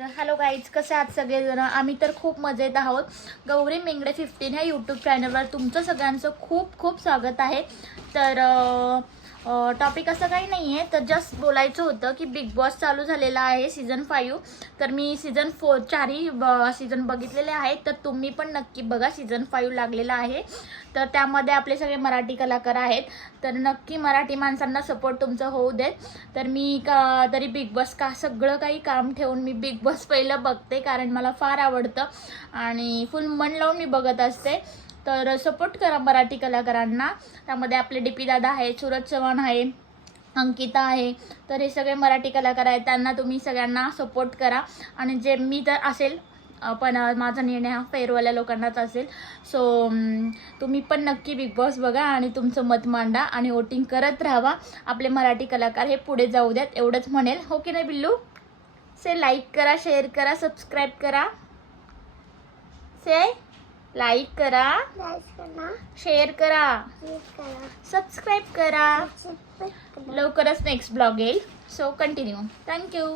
तर hello guys कसे आहात सगळेजण? आम्ही तर खूप मजेत आहोत. गौरी मेंगडे फिफ्टीन ह्या यूट्यूब चॅनलवर तुमचं सगळ्यांचं खूप खूप स्वागत आहे. तर टॉपिक असं काही नाही आहे तर जस्ट बोलायचं होतं की बिग बॉस चालू झालेला आहे सीझन फाईव्ह तर मी सीझन फोर चारही सीझन बघितलेले आहेत. तर तुम्ही पण नक्की बघा सीझन फाईव्ह लागलेला आहे. तर त्यामध्ये आपले सगळे मराठी कलाकार आहेत. तर नक्की मराठी माणसांना सपोर्ट तुमचं होऊ देत. तर मी का तरी बिग बॉस का सगळं काही काम ठेवून मी बिग बॉस पहिलं बघते कारण मला फार आवडतं. आणि फुल मन लावून मी बघत असते. तर सपोर्ट करा मराठी कलाकारांना. त्यामध्ये आपले डी पी दादा आहे सूरज चव्हाण आहे अंकिता आहे. तर हे सगळे मराठी कलाकार आहेत त्यांना तुम्ही सगळ्यांना सपोर्ट करा. आणि जे मी तर असेल पण माझा निर्णय हा फेरवाल्या लोकांनाच असेल. सो तुम्ही पण नक्की बिग बॉस बघा आणि तुमचं मत मांडा आणि वोटिंग करत राहावा. आपले मराठी कलाकार हे पुढे जाऊ द्यात एवढंच म्हणेल. हो की नाही बिल्लू? से लाईक करा शेअर करा सबस्क्राईब करा. से लाईक करा शेअर करा. सबस्क्राईब करा. लवकरच नेक्स्ट ब्लॉग येईल. So continue. Thank you.